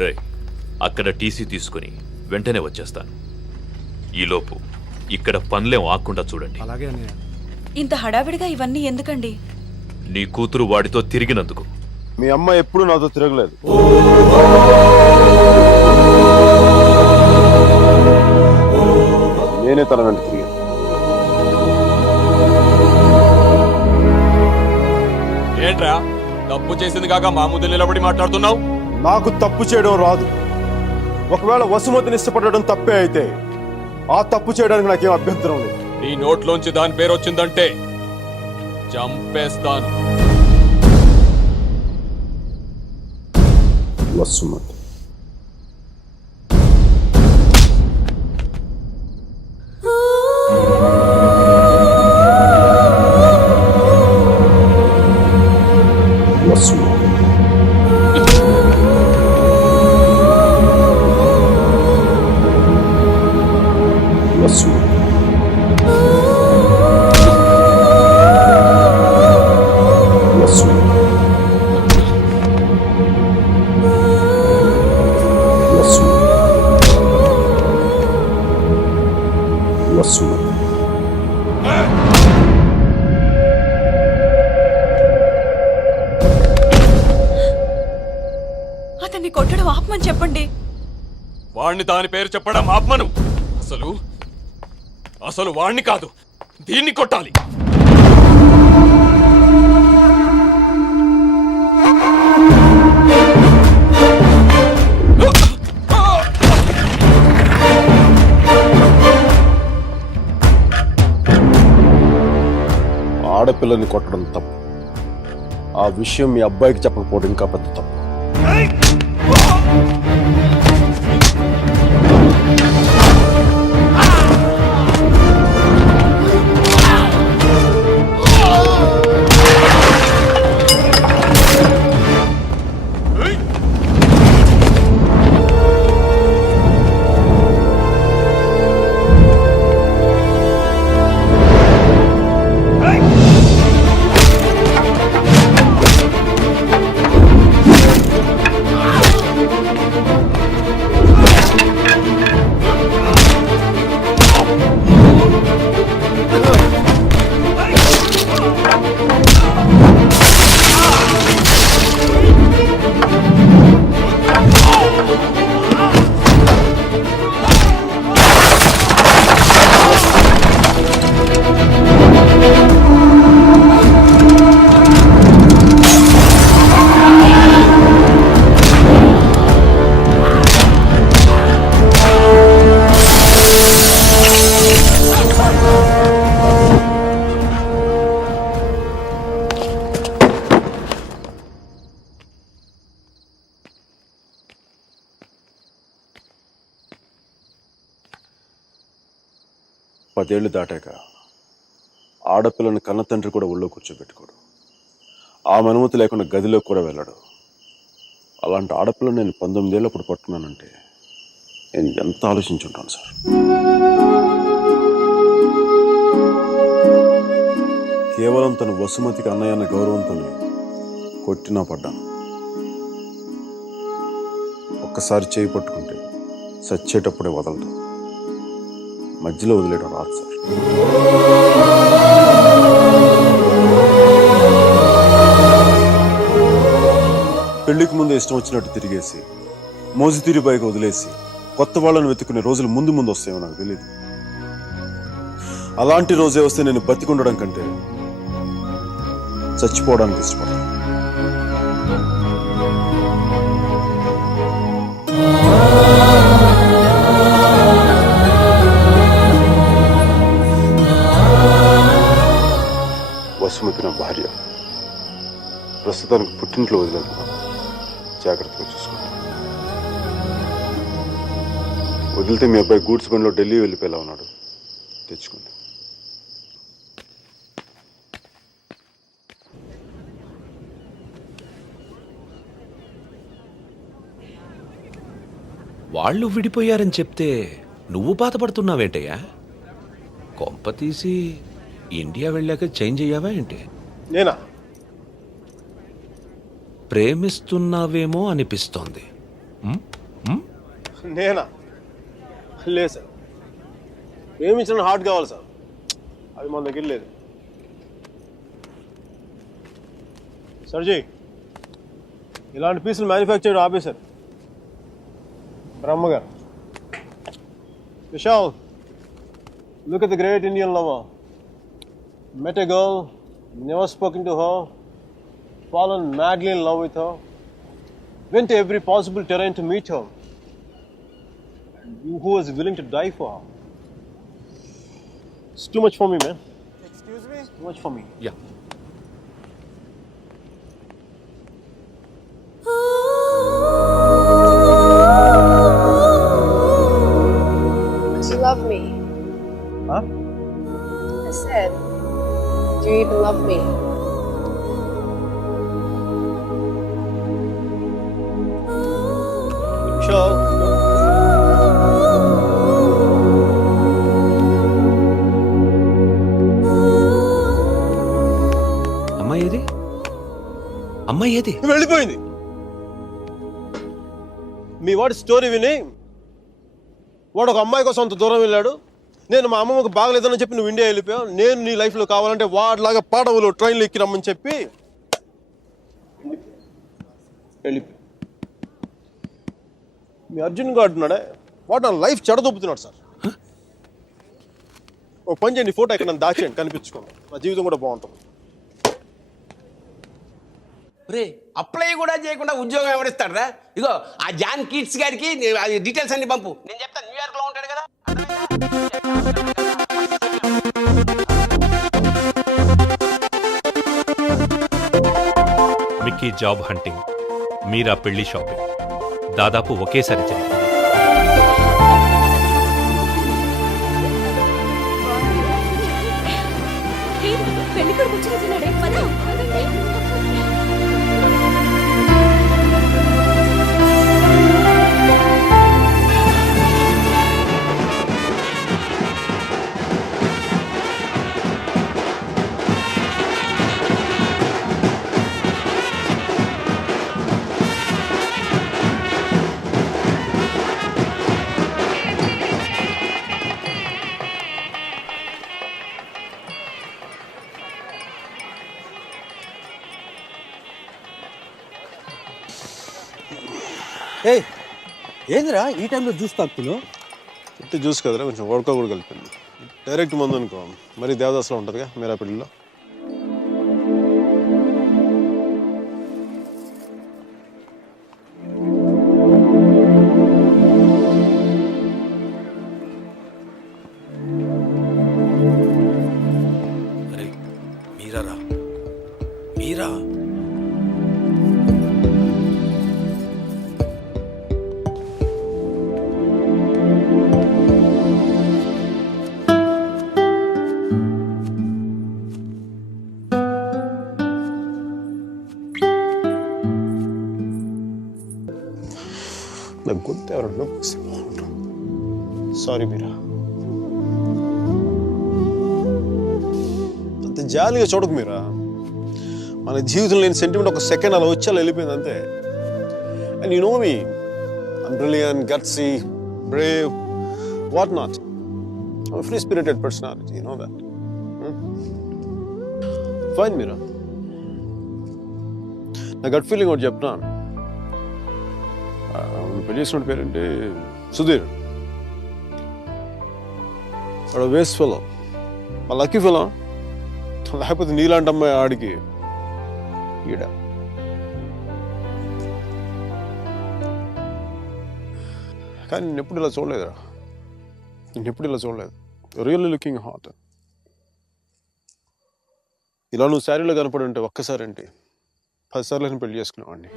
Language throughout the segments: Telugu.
రే, అక్కడ టీసీ తీసుకుని వెంటనే వచ్చేస్తాను. ఈలోపు ఇక్కడ పనులేం ఆకుండా చూడండి. అలాగే అన్నయ్య. ఇంత హడావిడిగా ఇవన్నీ ఎందుకండి? నీ కూతురు వాడితో తిరిగినందుకు. మీ అమ్మ ఎప్పుడు నాతో తిరగలేదు. నేనే తన వెంట తిరిగాను. ఏంట్రా తప్పు చేసింది కాక మా ముందు నిలబడి మాట్లాడుతున్నావు? నాకు తప్పు చేయడం రాదు. ఒకవేళ వసుమతిని ఇష్టపడడం తప్పే అయితే ఆ తప్పు చేయడానికి నాకేం అభ్యంతరం లేదు. నీ నోట్లోంచి దాని పేరు వచ్చిందంటే చంపేస్తాను. వసుమతి వసుమతి వసుమతి వసుమతి అతన్ని కొట్టడం ఆపమని చెప్పండి. వాణ్ణి దాని పేరు చెప్పడం ఆత్మను. అసలు వాణ్ణి కాదు, దీన్ని కొట్టాలి. ఆడపిల్లని కొట్టడం తప్పు. ఆ విషయం మీ అబ్బాయికి చెప్పకపోవడం ఇంకా పెద్ద తప్పు. పదేళ్లు దాటాక ఆడపిల్లని కన్నతండ్రి కూడా ఒళ్ళో కూర్చోబెట్టుకోడు. ఆ అనుమతి లేకుండా గదిలో కూడా వెళ్ళడు. అలాంటి ఆడపిల్లని నేను 19 ఏళ్ళప్పుడు పట్టుకున్నానంటే నేను ఎంత ఆలోచించుంటాను సార్. కేవలం తన వసుమతికి అన్నయ్య అన్న గౌరవంతోనే కొట్టినా పడ్డాను. ఒక్కసారి చేయి పట్టుకుంటే చచ్చేటప్పుడే వదలదు. మధ్యలో వదిలేయడం రాదు సార్. పెళ్లికి ముందు ఇష్టం వచ్చినట్టు తిరిగేసి మోజుతీరి బైక్ వదిలేసి కొత్త వాళ్ళని వెతుకునే రోజులు ముందు ముందు వస్తాయో నాకు తెలియదు. అలాంటి రోజే వస్తే నేను బతికుండడం కంటే చచ్చిపోవడానికి ఇష్టపడతాను. వసుమతి నా భార్య. ప్రస్తుతానికి పుట్టింట్లో వదిలేస్తున్నాను. జాగ్రత్తగా చూసుకోండి. వదిలితే మీ అబ్బాయి గూడ్స్ బండిలో ఢిల్లీ వెళ్ళిపోయేలా ఉన్నాడు. తెచ్చుకోండి. వాళ్ళు విడిపోయారని చెప్తే నువ్వు బాధపడుతున్నావేంటయ్యా? కొంప తీసి ఇండియా వెళ్ళాక చేంజ్ అయ్యావా ఏంటి? నేనా? ప్రేమిస్తున్నావేమో అనిపిస్తోంది. నేనా? లేదు సార్, ప్రేమించిన హార్ట్ కావాలి సార్, అది మన దగ్గర లేదు. సర్జీ, ఇలాంటి పీసులు మ్యానుఫ్యాక్చర్ ఆపేశారు బ్రహ్మగారు. Vishal, look at the great Indian lover. Met a girl, never spoken to her, fallen madly in love with her, went to every possible terrain to meet her, and you who was willing to die for her. It's too much for me, man. Excuse me? It's too much for me. Yeah Do you love me? Huh? I said, do you even love me? Vishal. అమ్మాయి ఏది? అమ్మాయి ఏది? వెళ్ళిపోయింది. మీ వాడి స్టోరీ విని వాడు ఒక అమ్మాయి కోసం అంత దూరం వెళ్ళాడు. నేను మా అమ్మమ్మకు బాగలేదని చెప్పి నువ్వు ఇండియా వెళ్ళిపోయావు. నేను నీ లైఫ్లో కావాలంటే వాడిలాగా పాడవులు ట్రైన్లో ఎక్కి రమ్మని చెప్పి వెళ్ళిపోయి మీ అర్జున్ గారు అంటున్నాడే, వాడు నా లైఫ్ చెడదొబ్బుతున్నాడు సార్. ఓ పని చేయండి, ఫోటో ఎక్కడ నన్ను దాచేయండి, కనిపించుకోండి, నా జీవితం కూడా బాగుంటుంది. రే అప్లై కూడా చేయకుండా ఉద్యోగం ఎవరిస్తాడరా? ఇగో ఆ జాన్ కిడ్స్ గారికి అది డీటెయిల్స్ అన్ని పంపు, నేను చెప్తాను. న్యూయార్క్లో ఉంటాడు కదా. మిక్కీ జాబ్ హంటింగ్, మీరా పెళ్లి షాపింగ్ దాదాపు ఒకేసారి జరిగింది. పెళ్లి కొడుకు వచ్చినట్టున్నాడే, పద, పదండి. ఏయ్, ఏందిరా ఈ టైంలో జ్యూస్ తాగుతున్నావు? చెట్టు జ్యూస్ కదరా, కొంచెం వడక కూడా కలిపింది. డైరెక్ట్ మందు అనుకో, మరి దేవదాస్లో ఉంటుందిగా మీరా పెళ్ళిలో. అరే మీరా రా, మీరా. నాకు గొంతు ఎవరన్నా సారీ మీరా, అంత జాలిగా చూడకు మీరా. మన జీవితంలో లేని సెంటిమెంట్ ఒక సెకండ్ అలా వచ్చి అలా వెళ్ళిపోయింది అంతే. And you know me, I'm brilliant, gutsy, brave, what not. I'm free spirited personality, you know that. Fine Meera, నా గట్ ఫీలింగ్ ఒకటి చెప్తున్నాను. పెళ్లి చేసిన పేరేంటి? సుధీర్. వాడు వేస్ట్ ఫెలో, మా లక్కీ ఫెలో. లేకపోతే నీలాంటి అమ్మాయి ఆడికి ఈడ. కానీ నేను ఎప్పుడు ఇలా చూడలేదురా, నేను ఎప్పుడు ఇలా చూడలేదు. Really looking hot. ఇలా నువ్వు శారీలో కనపడి ఉంటే ఒక్కసారి ఏంటి 10 సార్లు నేను పెళ్లి చేసుకునేవాడిని.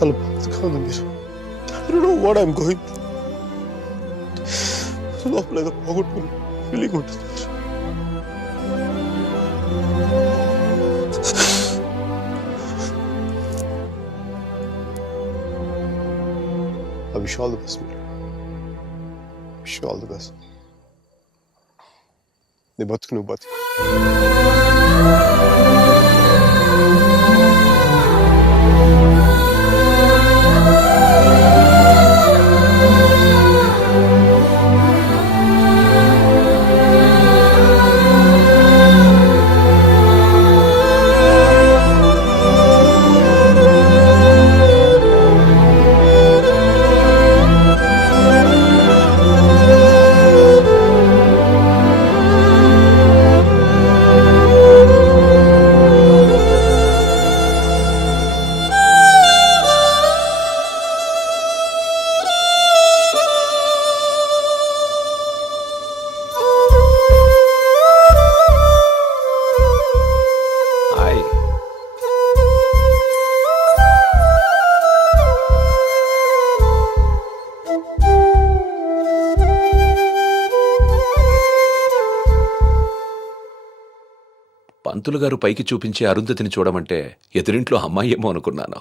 చాలా బాధగా ఉంది మీరు. I don't know what I'm going through. లోపల ఏదో పోగొట్టుకున్నాను. ఫీలింగ్ ఉంటుంది. I wish you all the best, Mira. Wish you all the best. నీ బతుకు నువ్వు బతుకు. హాయ్. పంతులు గారు పైకి చూపించి అరుంధతిని చూడమంటే ఎదురింట్లో అమ్మాయి ఏమో అనుకున్నాను.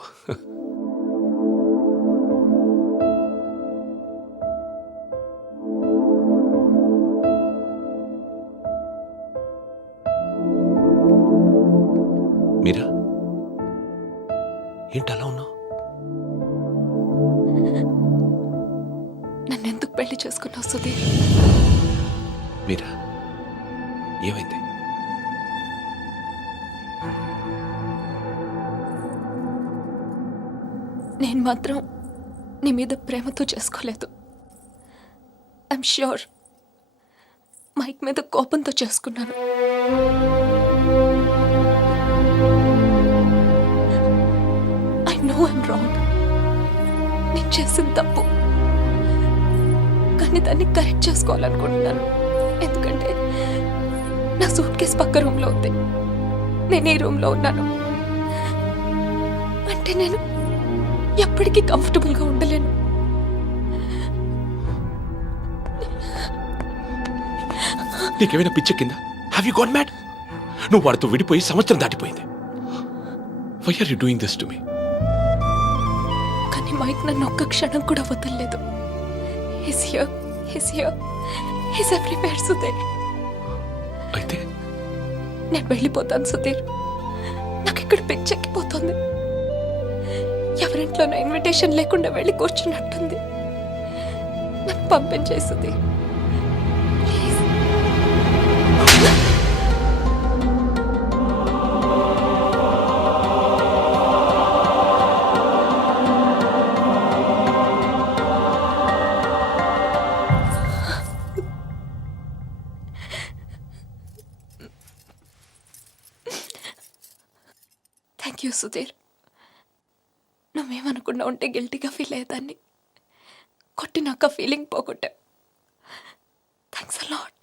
మీరా ఏంటి అలా ఉన్నావు? నన్నెందుకు పెళ్లి చేసుకున్నావు సుధీర్? మీరా ఏమైంది? నేను మాత్రం నీ మీద ప్రేమతో చేసుకోలేదు. ఐఎమ్ ష్యూర్ మైక్ మీద కోపంతో చేసుకున్నాను. I know I'm wrong. నేను చేసిన తప్పు, కానీ దాన్ని కరెక్ట్ చేసుకోవాలనుకుంటున్నాను. ఎందుకంటే నా సూట్ కేసు పక్క రూమ్లో ఉంది, నేను ఈ రూమ్లో ఉన్నాను. అంటే నేను ఎప్పటికీ కంఫర్టబుల్గా ఉండలేను. నీకేమైనా పిచ్చెక్కిందా? Have you got mad? నువ్వు వాడితో విడిపోయి సంవత్సరం దాటిపోయింది. Why are you doing this to me? కానీ మైక్ నన్ను ఒక్క క్షణం కూడా వదలలేదు. He's here, he's everywhere, Sudheer. అయితే నేను వెళ్ళిపోతాను సుధీర్. నాకు ఇక్కడ పిచ్చెక్కిపోతుంది. ఎవరింట్లోనో ఇన్విటేషన్ లేకుండా వెళ్ళి కూర్చున్నట్టుంది. నన్ను పంపించేయి Sudheer. Please. Thank you Sudheer. నువ్వేమనుకున్నా ఉంటే గిల్టీగా ఫీల్ అయ్యేదాన్ని. కొట్టినాక ఫీలింగ్ పోగొట్టా. Thanks a lot.